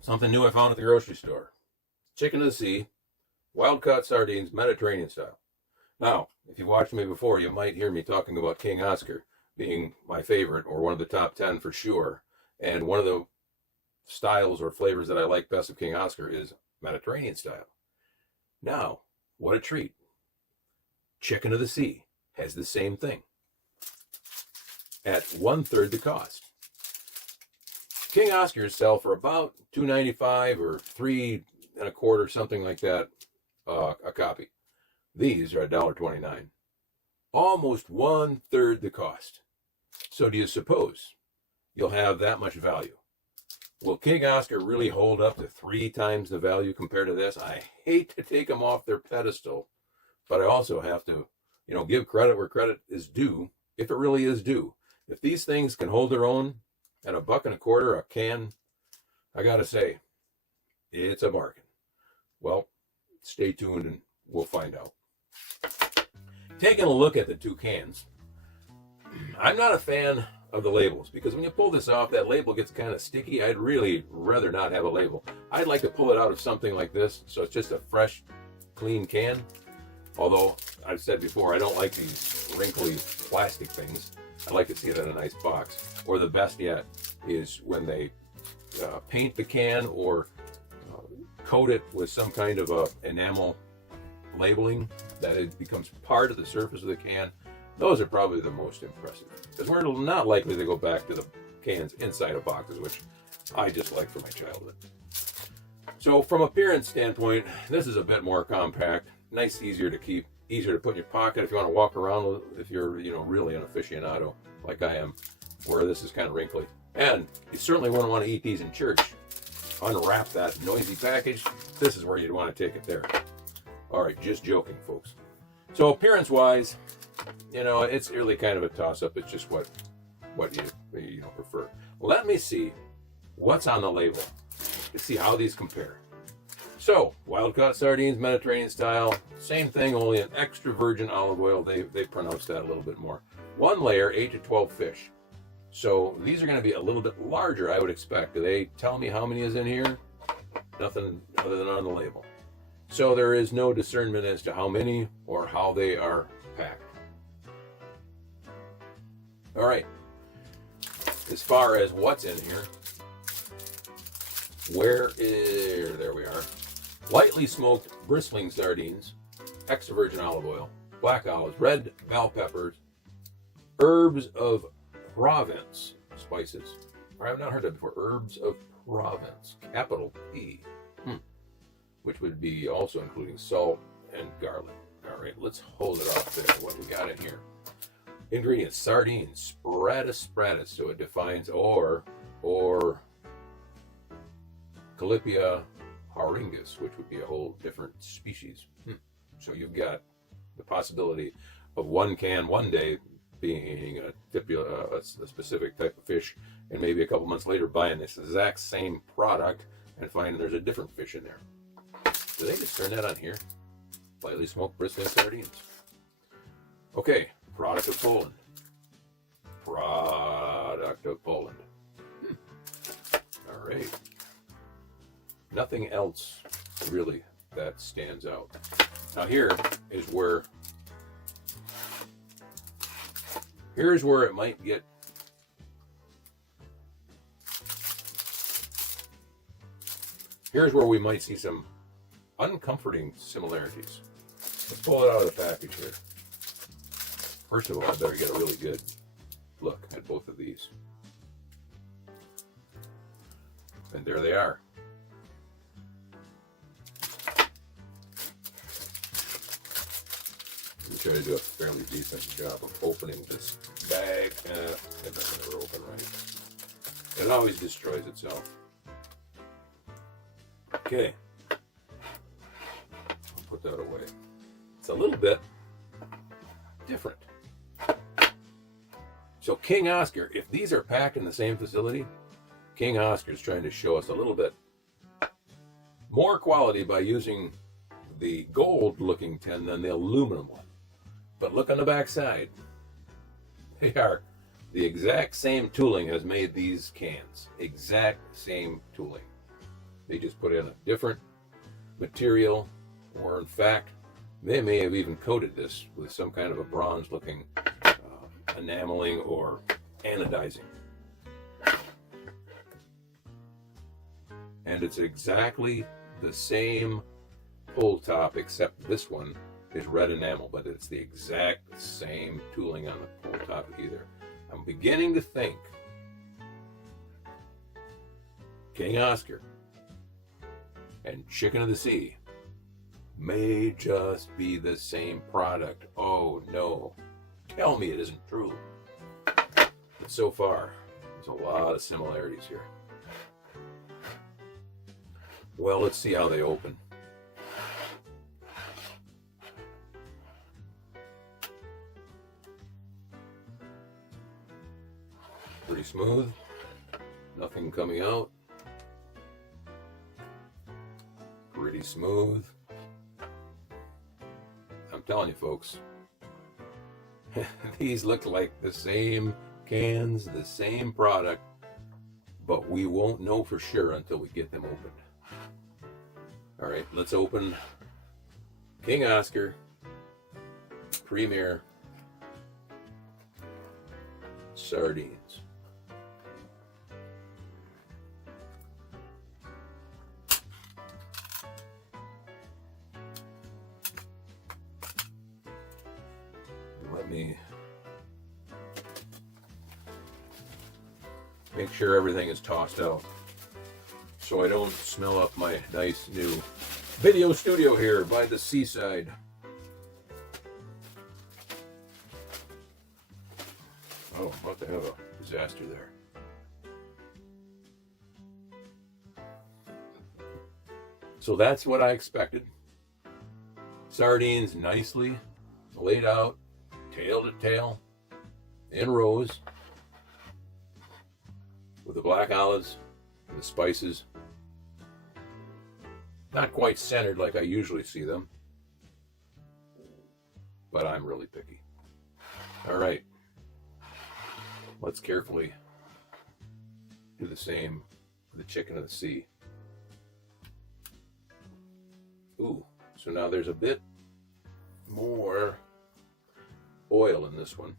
Something new I found at the grocery store. Chicken of the sea, wild caught sardines, Mediterranean style. Now, if you've watched me before, you might hear me talking about King Oscar being my favorite, or one of the top 10 for sure. And one of the styles or flavors that I like best of King Oscar is Mediterranean style. Now, what a treat. Chicken of the sea has the same thing at 1/3 the cost. King Oscars sell for about $2.95 or $3.25, something like that, a copy. These are $1.29, almost 1/3 the cost. So do you suppose you'll have that much value? Will King Oscar really hold up to 3 times the value compared to this? I hate to take them off their pedestal, but I also have to, give credit where credit is due, if it really is due. If these things can hold their own at $1.25 a can, I gotta say, it's a bargain. Well, stay tuned and we'll find out. Taking a look at the 2 cans, I'm not a fan of the labels, because when you pull this off, that label gets kind of sticky. I'd really rather not have a label. I'd like to pull it out of something like this, so it's just a fresh, clean can. Although, I've said before, I don't like these wrinkly plastic things. I like to see it in a nice box. Or the best yet is when they paint the can or coat it with some kind of enamel labeling, that it becomes part of the surface of the can. Those are probably the most impressive, because we're not likely to go back to the cans inside of boxes, which I just like from my childhood. So from appearance standpoint, this is a bit more compact, nice, easier to keep, easier to put in your pocket if you want to walk around, if you're really an aficionado like I am, where this is kind of wrinkly. And you certainly wouldn't want to eat these in church. Unwrap that noisy package. This is where you'd want to take it there. All right, just joking, folks. So appearance-wise, it's really kind of a toss-up. It's just what you prefer. Let me see what's on the label to see how these compare. So, wild-caught sardines, Mediterranean style, same thing, only an extra virgin olive oil. They pronounce that a little bit more. 1 layer, 8 to 12 fish. So these are going to be a little bit larger, I would expect. Do they tell me how many is in here? Nothing other than on the label. So there is no discernment as to how many or how they are packed. All right. As far as what's in here, there we are. Lightly smoked bristling sardines, extra virgin olive oil, black olives, red bell peppers, herbs of Provence, spices. I have not heard that before. Herbs of Provence, capital P, which would be also including salt and garlic. All right, let's hold it off there. What we got in here? Ingredients: sardines, spratus, so it defines, or Calypia haringus, which would be a whole different species. So you've got the possibility of one can one day being a specific type of fish, and maybe a couple months later buying this exact same product and finding there's a different fish in there. Do they just turn that on here? Lightly smoked bristling sardines. Okay, product of Poland. Product of Poland. All right. Nothing else really that stands out. Now here's where it might get here's where we might see some uncomforting similarities. Let's pull it out of the package here. First of all, I better get a really good look at both of these. And there they are. Try to do a fairly decent job of opening this bag. It doesn't ever open right. It always destroys itself. Okay. I'll put that away. It's a little bit different. So King Oscar, if these are packed in the same facility, King Oscar is trying to show us a little bit more quality by using the gold-looking tin than the aluminum one. But look on the back side. They are the exact same tooling has made these cans. Exact same tooling. They just put in a different material, or in fact, they may have even coated this with some kind of a bronze-looking enameling or anodizing. And it's exactly the same pull top, except this one is red enamel, but it's the exact same tooling on the pull top either. I'm beginning to think King Oscar and Chicken of the Sea may just be the same product. Oh no, tell me it isn't true. But so far, there's a lot of similarities here. Well, let's see how they open. Pretty smooth, nothing coming out. Pretty smooth. I'm telling you folks, these look like the same cans, the same product, but we won't know for sure until we get them opened. All right, let's open King Oscar Premier Sardines. Let me make sure everything is tossed out so I don't smell up my nice new video studio here by the seaside. Oh, I'm about to have a disaster there. So that's what I expected. Sardines nicely laid out, tail to tail, in rows, with the black olives and the spices. Not quite centered like I usually see them, but I'm really picky. All right, let's carefully do the same for the Chicken of the Sea. Ooh, so now there's a bit more oil in this one.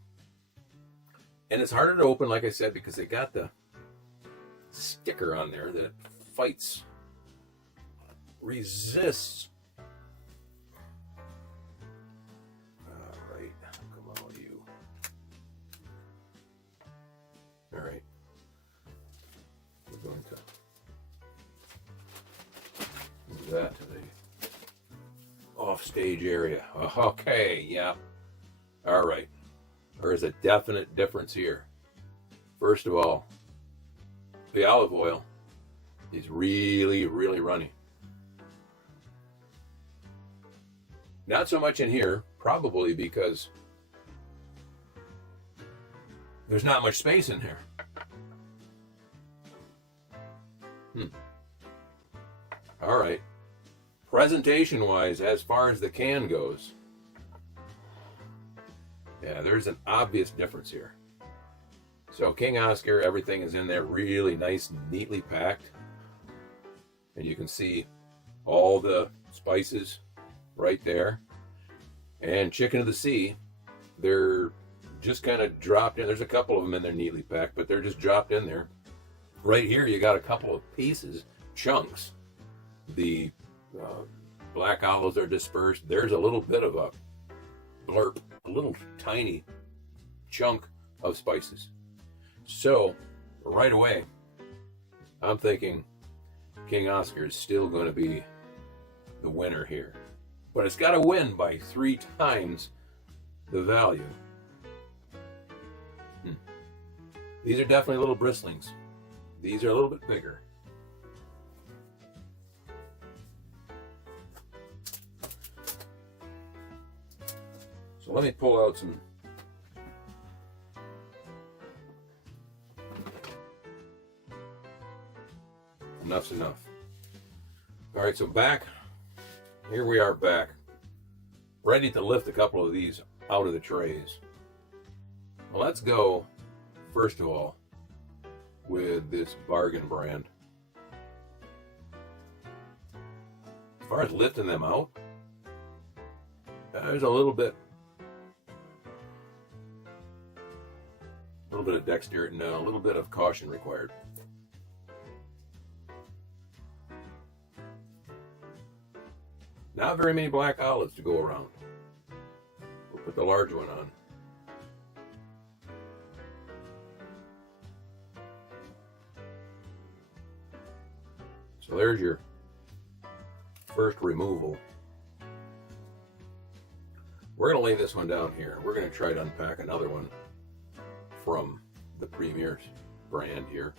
And it's harder to open, like I said, because they got the sticker on there that fights, resists. All right, come on, you. All right, we're going to move that to the off-stage area. Okay, yeah. All right, there is a definite difference here. First of all, the olive oil is really, really runny. Not so much in here, probably because there's not much space in here. All right. Presentation-wise, as far as the can goes, yeah, there's an obvious difference here. So King Oscar, everything is in there really nice and neatly packed. And you can see all the spices right there. And Chicken of the Sea, they're just kind of dropped in. There's a couple of them in there neatly packed, but they're just dropped in there. Right here, you got a couple of pieces, chunks. The black olives are dispersed. There's a little bit of a blurb, a little tiny chunk of spices. So, right away, I'm thinking King Oscar is still going to be the winner here. But it's got to win by 3 times the value. These are definitely little bristlings. These are a little bit bigger. So let me pull out some enough's enough. All right, so back. Here we are back. Ready to lift a couple of these out of the trays. Well, let's go, first of all, with this bargain brand. far as lifting them out, there's a little bit of dexterity and a little bit of caution required. Not very many black olives to go around. We'll put the large one on. So there's your first removal. We're going to lay this one down here. We're going to try to unpack another one from the Premier brand here.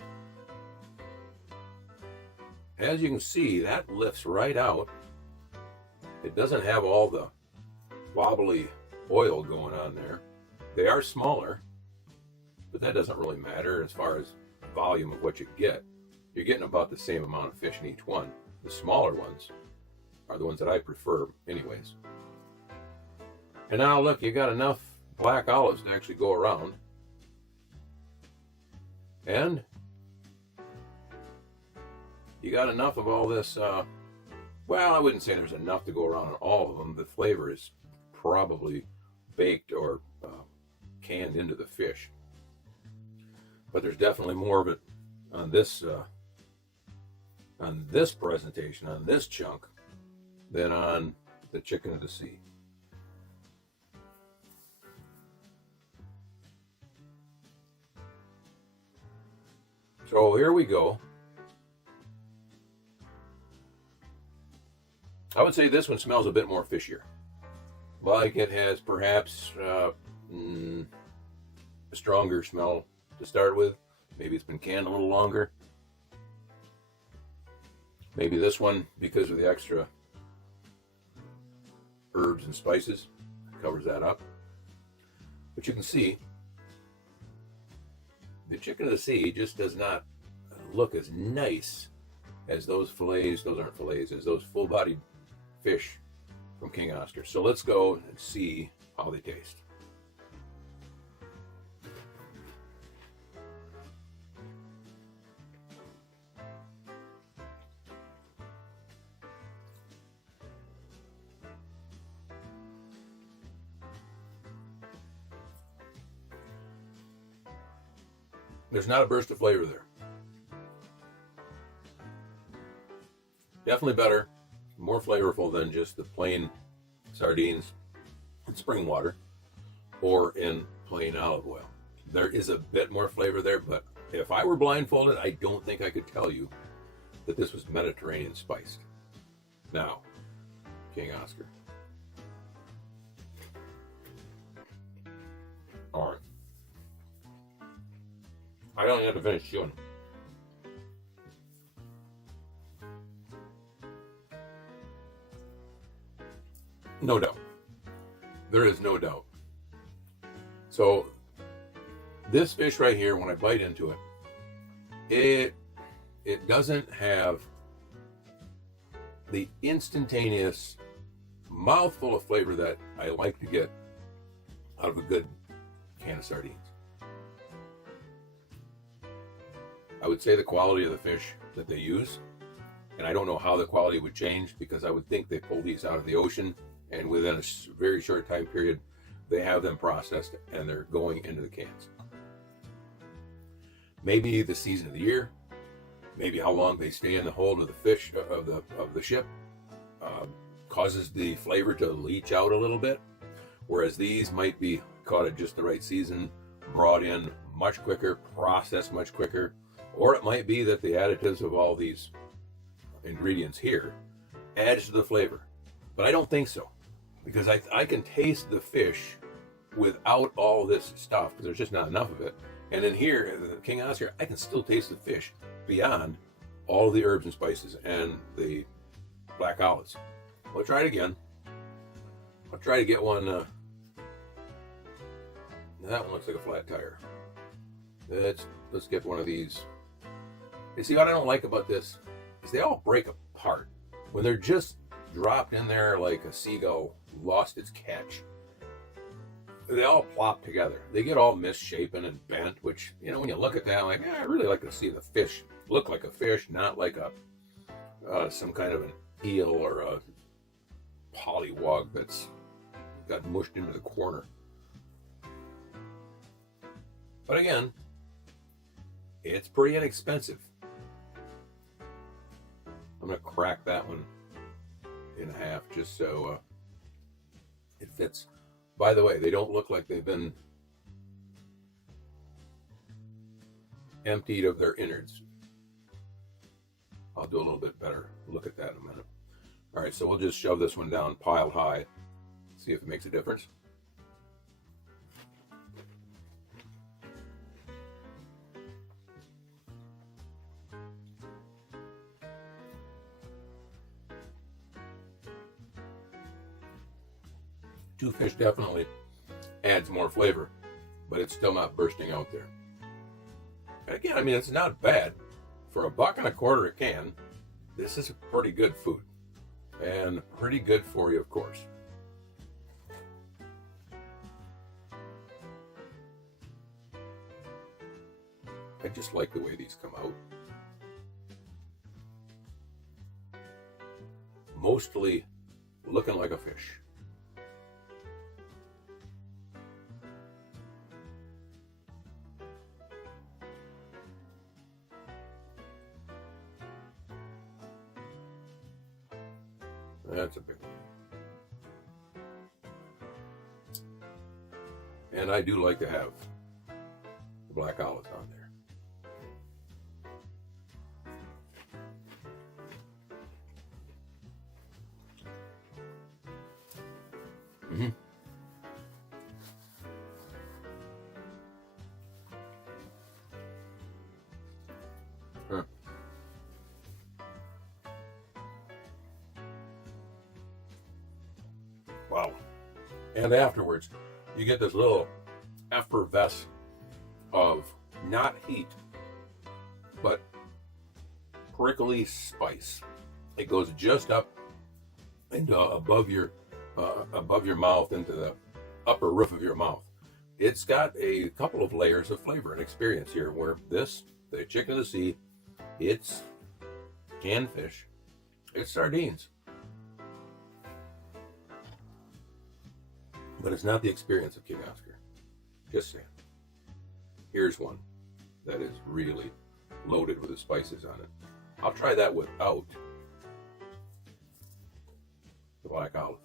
As you can see, that lifts right out. It doesn't have all the wobbly oil going on there. They are smaller, but that doesn't really matter as far as volume of what you get. You're getting about the same amount of fish in each one. The smaller ones are the ones that I prefer anyways. And now look, you got enough black olives to actually go around. And you got enough of all this, well, I wouldn't say there's enough to go around on all of them. The flavor is probably baked or canned into the fish. But there's definitely more of it on this presentation, on this chunk, than on the chicken of the sea. So here we go. I would say this one smells a bit more fishier. Like it has perhaps a stronger smell to start with. Maybe it's been canned a little longer. Maybe this one, because of the extra herbs and spices, covers that up. But you can see the chicken of the sea just does not look as nice as those fillets, those aren't fillets, as those full-bodied fish from King Oscar. So let's go and see how they taste. There's not a burst of flavor there. Definitely better, more flavorful than just the plain sardines in spring water or in plain olive oil. There is a bit more flavor there, but if I were blindfolded, I don't think I could tell you that this was Mediterranean spiced. Now, King Oscar. All right. I only have to finish chewing. No doubt. There is no doubt. So, this fish right here, when I bite into it, it doesn't have the instantaneous mouthful of flavor that I like to get out of a good can of sardines. I would say the quality of the fish that they use, and I don't know how the quality would change because I would think they pull these out of the ocean and within a very short time period they have them processed and they're going into the cans. Maybe the season of the year, maybe how long they stay in the hold of the fish of the ship causes the flavor to leach out a little bit, whereas these might be caught at just the right season, brought in much quicker, processed much quicker. Or it might be that the additives of all these ingredients here adds to the flavor. But I don't think so. Because I can taste the fish without all this stuff, because there's just not enough of it. And in here, the King Oscar, I can still taste the fish beyond all the herbs and spices and the black olives. We'll try it again. I'll try to get one. That one looks like a flat tire. Let's get one of these. You see, what I don't like about this is they all break apart. When they're just dropped in there like a seagull lost its catch, they all plop together. They get all misshapen and bent, which, you know, when you look at that, I'm like, I really like to see the fish look like a fish, not like a some kind of an eel or a pollywog that's got mushed into the corner. But again, it's pretty inexpensive. I'm going to crack that one in half just so it fits. By the way, they don't look like they've been emptied of their innards. I'll do a little bit better look at that in a minute. All right, so we'll just shove this one down piled high, see if it makes a difference. Two fish definitely adds more flavor, but it's still not bursting out there. And again, I mean, it's not bad. For $1.25 a can, this is a pretty good food. And pretty good for you, of course. I just like the way these come out. Mostly looking like a fish. That's a big one. And I do like to have the black olives on there. Huh. Wow. And afterwards, you get this little effervescence of not heat, but prickly spice. It goes just up and above your mouth into the upper roof of your mouth. It's got a couple of layers of flavor and experience here, where this, the chicken of the sea, it's canned fish, it's sardines. But it's not the experience of King Oscar. Just saying. Here's one that is really loaded with the spices on it. I'll try that without the black olive.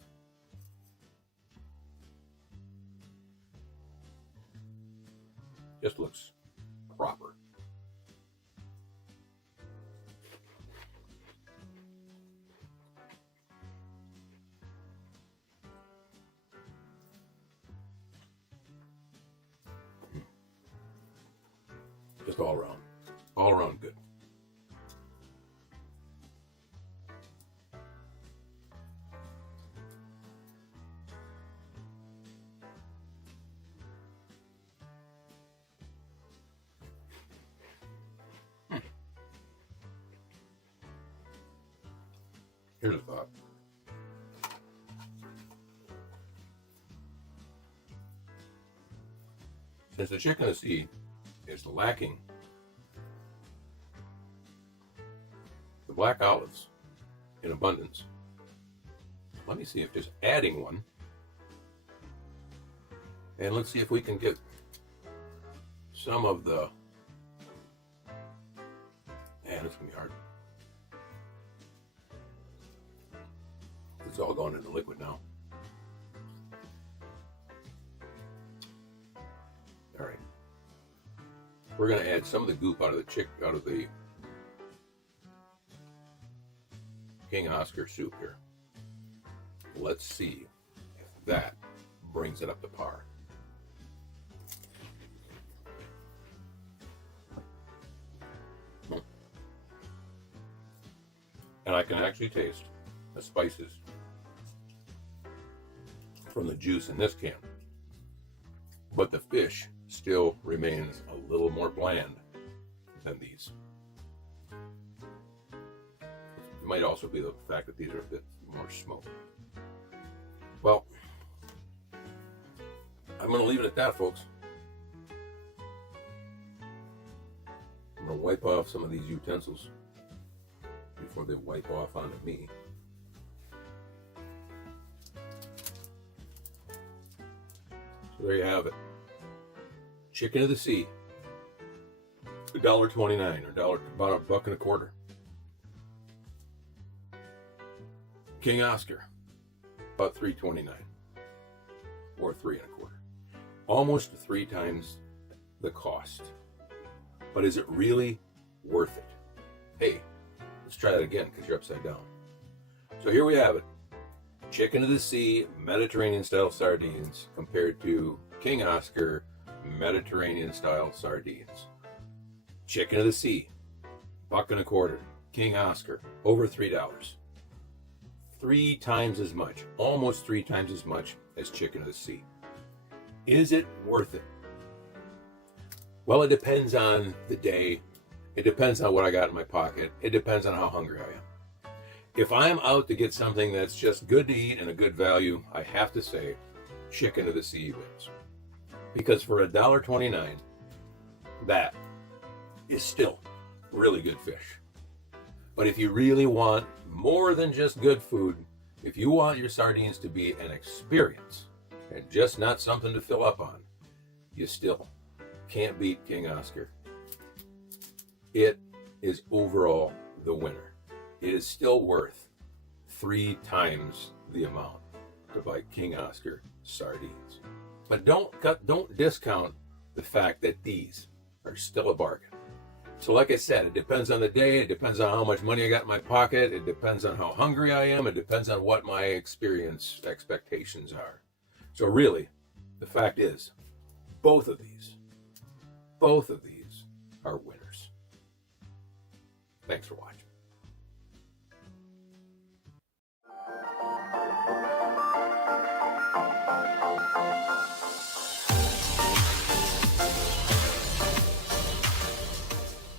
Just looks proper. Just all around good. Here's a thought. Since the chicken of the sea is lacking the black olives in abundance, let me see if just adding one, and let's see if we can get some of the, and it's gonna be hard. It's all going into liquid now. All right. We're going to add some of the goop out of the King Oscar soup here. Let's see if that brings it up to par. And I can actually taste the spices from the juice in this can. But the fish still remains a little more bland than these. It might also be the fact that these are a bit more smoked. Well, I'm going to leave it at that, folks. I'm going to wipe off some of these utensils before they wipe off onto me. So there you have it. Chicken of the sea. $1.29 or about $1.25. King Oscar, about $3.29 or $3.25. Almost 3 times the cost. But is it really worth it? Hey, let's try that again because you're upside down. So here we have it. Chicken of the sea, Mediterranean style sardines compared to King Oscar, Mediterranean style sardines. Chicken of the sea, $1.25. King Oscar, over $3. 3 times as much, almost 3 times as much as chicken of the sea. Is it worth it? Well, it depends on the day. It depends on what I got in my pocket. It depends on how hungry I am. If I'm out to get something that's just good to eat and a good value, I have to say chicken of the sea wins. Because for $1.29, that is still really good fish. But if you really want more than just good food, if you want your sardines to be an experience and just not something to fill up on, you still can't beat King Oscar. It is overall the winner. It is still worth 3 times the amount to buy King Oscar sardines. But don't discount the fact that these are still a bargain. So like I said, it depends on the day, it depends on how much money I got in my pocket, it depends on how hungry I am, it depends on what my expectations are. So really, the fact is, both of these are winners. Thanks for watching.